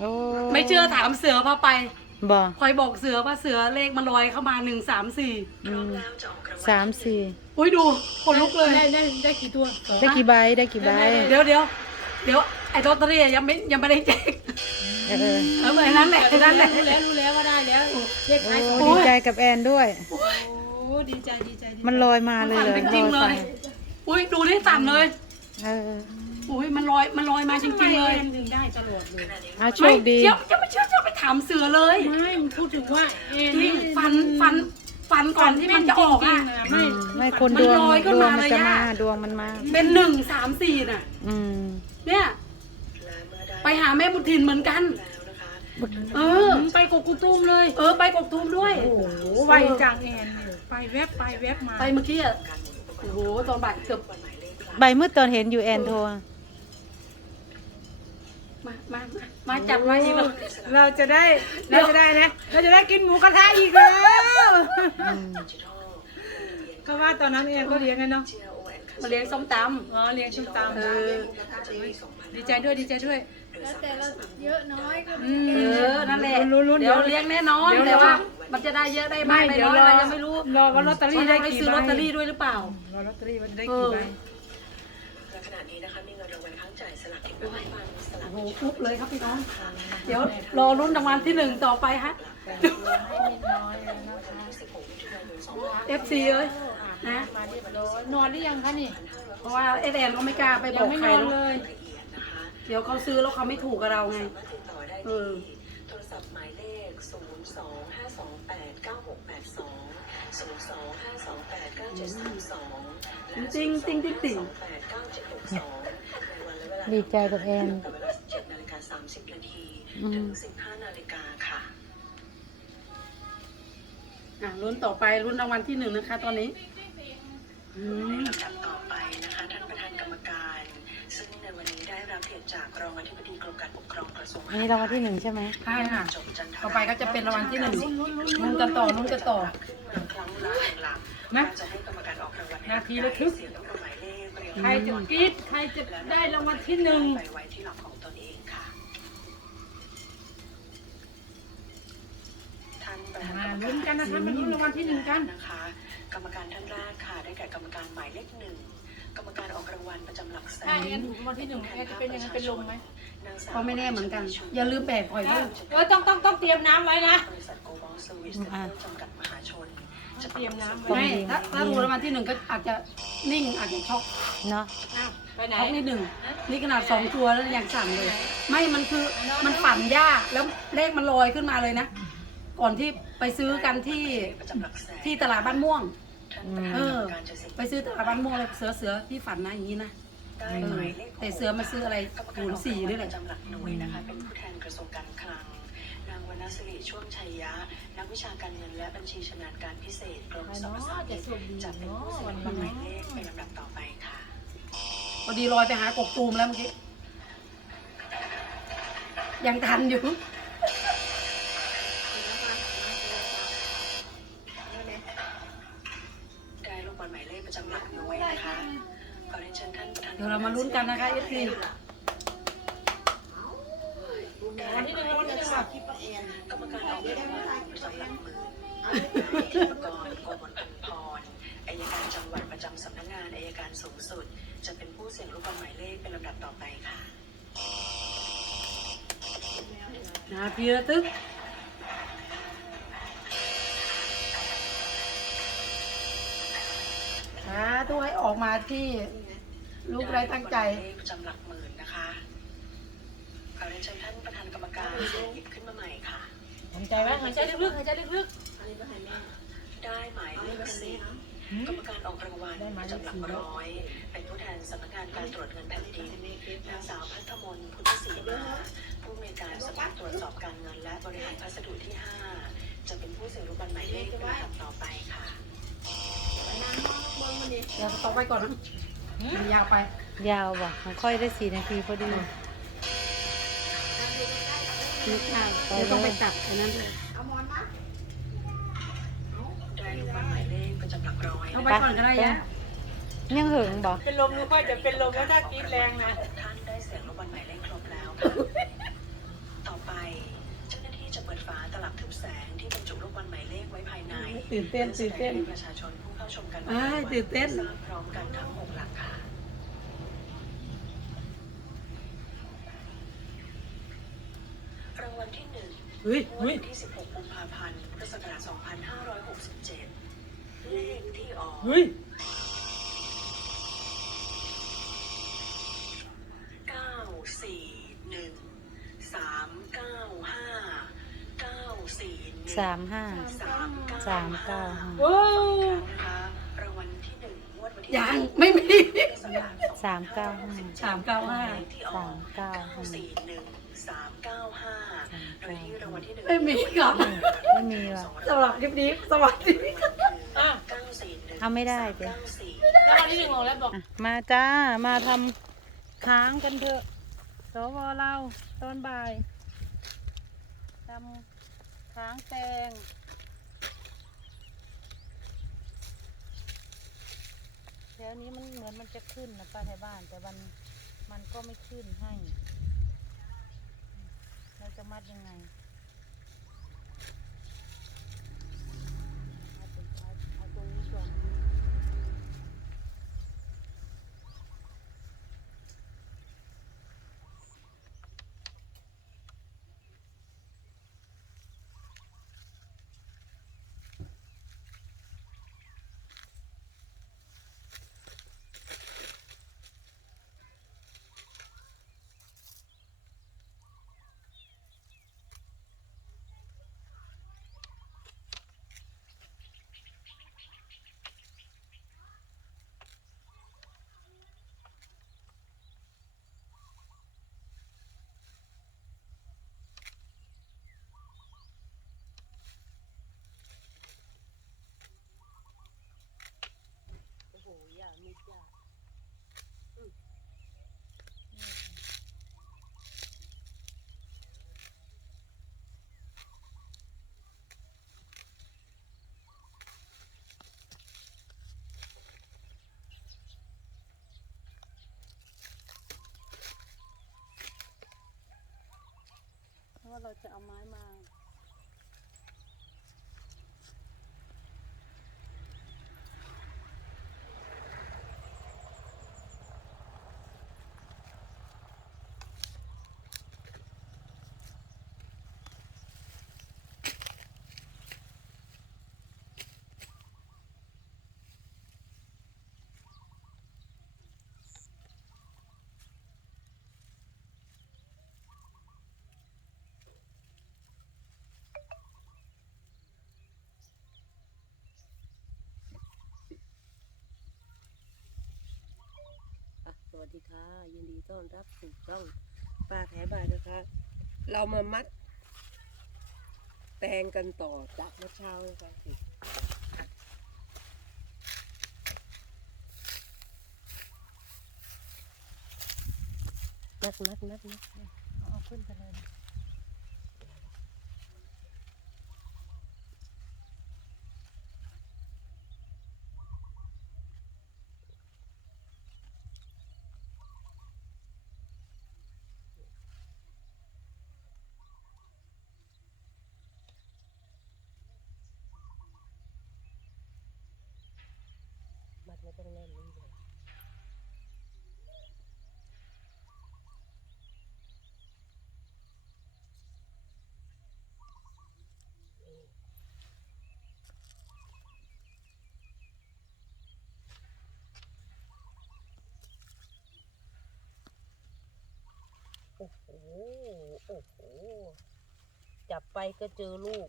โอ้ไม่เชื่อถามเสือพาไปบ่คอยบอกเสือว่าเสือเลขมันลอยเข้ามาหนึ่งสามสี่อืมสามสี่อุ้ยดูคนลุกเลย ได้ได้ได้กี่ตัวสองได้กี่ใบได้กี่ใบเดี๋ยวเดี๋ยวเดี๋ยวไอ้ลอตเตอรี่ยังไม่ยังไม่ได้แจกเออเออเออเหมือนนั้นแหละนั่นแหละ รู้แล้วรู้แล้วว่าได้แล้วเลขท้ายสองโอ้ดีใจกับแอนด้วยโอ้ดีใจดีใจดีใจมันลอยมาเลยฝันเหรอเป็นจริงลเลอยยอุ้ยดูนี่สั่นเลย เออ อุ้ยมันลอยมันลอยมาจริงๆเลยทำไมแอนถึงได้ตลอดเลยเอาโชไม่คดีเดี๋ยวจะไม่เชื่อจะไปถามเสือเลยไม่มันพูดถึงว่าแอนจริงฟันฟันฟันก่อนที่มันจะออกอะ ไม่อืมไม่คนมันดวงลอยขึ้นดวมางมันเลยจะอะมาดวงมันมา เป็นหนึ่งสามสี่น่ะ อืมเนี่ย ไปหาแม่บุญทินเหมือนกัน เออ ไปกบกุตุ้มเลย เออไปกกตูมด้วย โอ้โหไวจังแอนไปแวบไปแวบมาไปเมื่อกี้อะโอ้โหตอนบ่ายเกือบใบมืดตอนเห็นอยู่แอนโทร มามามามาจัดไว้อีกแล้วเราจะได้เราจะได้นะ เราจะได้กินหมูกระทะอีกแล้วอืมก็ว่าตอนนั้นแอนก็เลี้ยงกันเนาะมาเลี้ยงส้มตอ๋อเลี้ยงชุมตามำเออดีใจด้วยดีใจด้วยแล้วแต่เราเยอะน้อยก็อืมเออนั่นแหละลุ้นๆเดี๋ยวเลี้ยงแน่นอนเดี๋ยวแต่ว่า มันจะได้เยอะได้มากได้เดี๋ยน้วอยรอเรายังไม่รู้รอว่าลอตเตอรี่ได้ได้กี่ซื้อใบลอตเตอรี่ด้วยหรือเปล่ารอลอตเตอรี่ว่าจะได้กี่ใบและ ขณะนี้นะคะมีเงินรางวัลข้างจ่ายสลากกินแบ่งรัฐบาลสลากโอ้โหปุ๊บเลยครับพี่น้อง เดี๋ยวรอรุ่นรางวัลที่หนึ่งต่อไปฮะ FC เอ้ยนะ มาเรียบร้อยนอนหรือยังคะนี่เพราะว่าเอแอนก็ไม่กล้าไปบยัองกไม่ใครนอนหรอกเลยละเอียดนะคะเดี๋ยวเขาซื้อแล้วเขาไม่ถูกกับเราไงสามารถติดต่อได้เอที่อ โทรศัพท์หมายเลข 0 2 5 2 8 9 6 8 2 0 2 5 2 8 9 7 3 2จริงจริงจริงจริง8 9 7 6 2ในวันและเวลาดีใจกับแอนตั้งแต่เวลา17นาฬิกา30นาทีอืมถึง15นาฬิกาค่ะอะรุ่นต่อไปรุ่นรางวัลที่หนึ่งนะคะ ตอนนี้อืมลำดับต่อไปนะคะท่านประธานกรรมการ ซึ่งในวันนี้ได้รับเกียรติจากรองอธิบดีกรมการปกครองกระทรวงอันนี้รางวัลที่หนึ่งใช่ไหมใช่ค่ะจบจันทต่อไปก็จะเป็นรางวัลที่หนึ่งรุ่นกันต่อรุ่นกันต่อครั้งละหนึ่งหลักนะจะให้กรรม นาทีระทึกเสียงลูกบอลหมายเลขเรียงใครจะกรีดใครจะได้รางวัลที่หนึ่งไปไว้ที่หลักของตนเองค่ะท่านประธานมากรรมลุ้นกันนะคะมาลุ้นรางวัลที่หนึ่งกันนะคะ กรรมการท่านแรกค่ะ ได้แก่กรรมการหมายเลขหนึ่งกรรมการออกรางวัลประจำหลักแสนถ้าแอนถูกรางวัลที่หนึ่งแอนจะเป็นยังไงเป็นลมไหมนางสาวก็ไม่แน่เหมือนกัน อย่าลืมแบกหอยด้วยเออต้องต้องต้องเตรียมน้ำไว้นะบริษัทโกลบอลเซอร์วิสจำกัดมหาชนจะเต รียมน้ำไม่ถ้าถ้าถูกรางวัลที่หนึ่งก็อาจจะนิ่งอาจจะช็อกเนาะอ้าวไปไหนช็อกนิดหนึ่งนี่ขนาดสองตัวแล้วยังสั่นเลย ไม่มันคือมันฝันยากแล้วเลขมันลอยขึ้นมาเลยนะ ก่อนที่ไปซื้อกันที่ประจำหลักแสนที่ตลาดบ้านม่วงท่านประธานเอกรอรมการจะเซ็นไปซื้อตลาดบ้านม่วงเลยเสือเสือที่ฝันนะอย่างนี้นะได้เอหอมายเลขแต่เสือมาซื้ออะไรกรรมกาศูรนออย์กสี่รางวันี่ลแหปละระจำหลักหน่วยนะคะเป็นผู้แทนกระทรวงการคลัง นางวรรณสิริช่วงชัยยะ นักวิชาการเงินและบัญชีชำนาญการพิเศษกรมสรรพสามิตจะเป็นผู้เซ็นรับหมายเลขเป็นลำดับต่อไปค่ะพอดีลอยไปหากบตูมแล้วเมื่อกี้ ยังทันอยู่ได้ลูกบอลหมายเลขประจำหลักหน่วยนะคะขอเรียนเชิญท่านประธานเดี๋ยวเรามาลุ้นกันนะคะเอฟซีราง วัลที่หนึ่งรางวัลที่หนึ่งอะกรรมการออกรางวัลประจำหลักหมื่นธินกรโกมลพันพรอายการจังหวัดประจำสำนักงานอายการสูงสุด จะเป็นผู้เสี่ยงลูกบอลหมายเลขเป็นลำดับต่อไปค่ะนาทีระทึกสาธุให้ออกมาที่ลูกไรตั้งใจประจำหลักหมื่นนะคะ เรียนเชิญท่านประธานกรรมการหยิบขึ้นมาใหม่ค่ะ หายใจไว้หายใจลึกๆหายใจลึกได้หมายเลขสิบกรรมการออกรางวัลประจำหลักร้อย เป็นผู้แทนสำนักงานการตรวจเงินแผ่นดินนางสาวพัฒมนพุทธศรีมาผู้อำนวยการสำนักตรวจสอบการเงินและบริหารพัสดุที่ 5 จะเป็นผู้เสี่ยงลูกบอลหมายเลขเป็นลำดับต่อไปค่ะเดี๋ยวต่อไปก่อนนะมันยาวไป ยาวว่ะของค่อยได้สี่นาทีพอดี มีเดี๋ยวต้องไปตัดอันนั้นด้วยเอามอนมาเอาไปก่อนก็ได้ยะยังหึงบอกเป็นลมรู้ว่าจะเป็นลมแล้วถ้ากินแรงนะท่านได้เสียงรบกวนหมายเลขครบแล้วต่อไปเจ้าหน้ที่จะเปิดฝาตลับทึบแสงที่บรรจุลูกบอลหมายเลขไว้ภายในตื่นเต้นตื่นเต้นประชาชนผู้เข้าชมกันมาตื่นเต้นพร้อมกันทั้งหกหลักค่ะ รางวัลที่หนึ่งเฮ้ยงวดเฮ้ยวันที่ 16กุมภาพันธ์พุทธศักราช2567 เลขที่ออก เฮ้ย เก้าสี่หนึ่งสามเก้าห้าเก้าสี่หนึ่งสามห้า สามเก้าสามเก้าห้าโอ้นะคะรางวัลที่หนึ่งงวดวันที่ยังไม่มี สามเก้าห้าสามเก้าห้าเลขที่ออกสามเก้าห้าเก้าสี่หนึ่งสามเก้าห้าโดยที่รางวัลที่หนึ่งไม่มีครับไม่มีว่ะสำหรับคลิปนี้สวัสดีเก้าสี่หนึ่งเอาไม่ได้เดี๋ยวเก้าสี่แล้ววันที่หนึ่งของแล้วบอกอะมาจ้ามาทำค้างกันเถอะสวเราตอนบ่ายทำค้างแตง แถวนี้มันเหมือนมันจะขึ้นนะป้าไทยบ้าน แต่มันมันก็ไม่ขึ้นให้ เราจะมัดยังไง เราจะเอาไม้มา ดีค่ะ ยินดีต้อนรับสู่ช่องป้าแถบายนะคะ เรามามัด แตงกันต่อจากเมื่อเช้านะคะสินักนักนักนักเอาเอาขึ้นไปเลย ไม่ต้องแน่นนี่เลยโอ้โห โอ้โห จับไปก็เจอลูก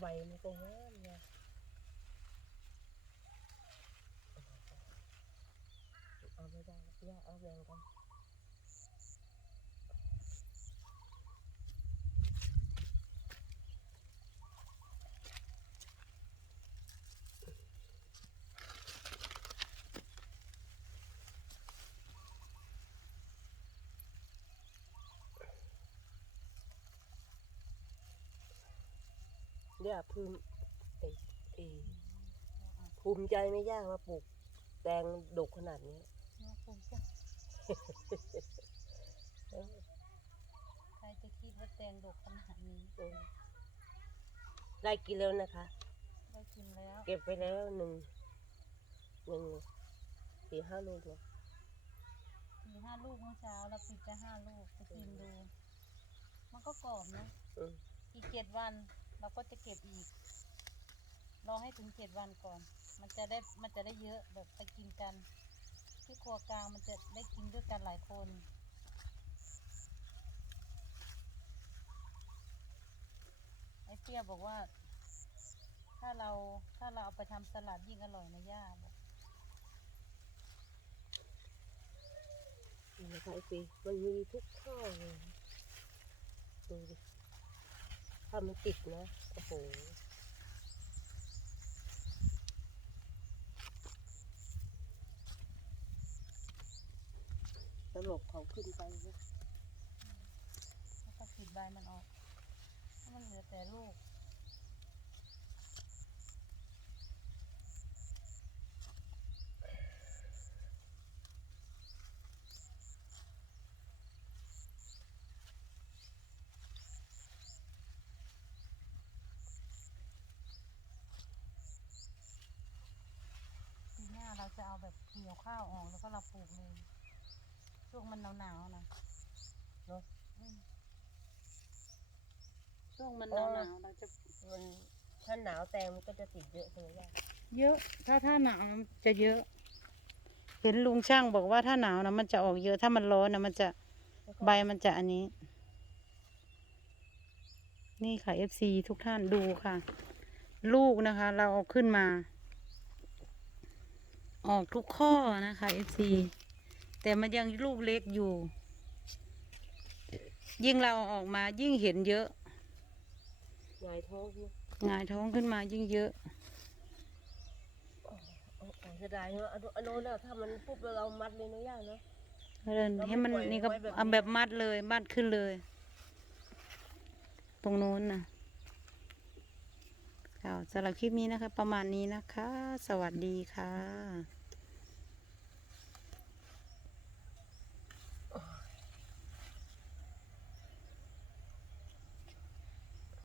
ใบมันก็งามเนี่ยเอาไม่ได้แล้วย่าเอาแบ่งกัน เนี่ยภูมิเอยเอยภูมิใจไม่ยากว่าปลูกแตงดกขนาดนี้น้องภูมิใจใครจะคิดว่าแตงดกขนาดนี้เออได้กินแล้วนะคะ ได้กินแล้ว เก็บไปแล้วหนึ่งหนึ่งสี่ห้าลูกเนาะมีห้าลูกเมื่อเช้าเราปิดจะห้าลูกไปกินดู มันก็กรอบนะอืมอีกเจ็ดวัน เราก็จะเก็บอีก รอให้ถึงเจ็ดวันก่อน มันจะได้มันจะได้เยอะแบบไปกินกัน ที่ครัวกลางมันจะได้กินด้วยกันหลายคนไอ้เตี้ยบอกว่า ถ้าเราถ้าเราเอาไปทำสลัดยิ่งอร่อยนะย่าบอกนี่นะคะไอ้ปีมันมีทุกข้อเลยดูดิ ถ้ามันติดนะโอ้โหตลบเขาขึ้นไปนะแล้วก็ขีดใบมันออกถ้ามันเหลือแต่ลูก ปีหน้าเราจะเอา แบบเกี่ยวข้าวออกแล้วก็เราปลูกเลยช่วงมันหนาวๆนะเนาะอืมช่วงมันหนาวๆเราจะมันถ้าหนาวแตงมันก็จะติดเยอะใช่ไหมย่าเยอะ ถ้าถ้าหนาวมันจะเยอะ เห็นลุงช่างบอกว่าถ้าหนาวนะมันจะออกเยอะถ้ามันร้อนนะมันจะใบมันจะอันนี้ นี่ค่ะ FC ทุกท่านดูค่ะ ลูกนะคะ เราเอาขึ้นมา ออกทุกข้อนะคะ FC แต่มันยังลูกเล็กอยู่ ยิ่งเราเอาออกมายิ่งเห็นเยอะหงายท้องนะหงายท้องขึ้นมายิ่งเยอะโอ้โหเสียดายเนอะอันอันโน้นอะถ้ามันปุ๊บแล้วเรามัดเลยนะย่าเนาะเดินเราไม่ให้มันปล่อยนี่ก็ไว้แบบนี้เอาแบบมัดเลยมัดขึ้นเลย ตรงโน้นนะ ค่ะสำหรับคลิปนี้นะคะ ประมาณนี้นะคะ สวัสดีค่ะ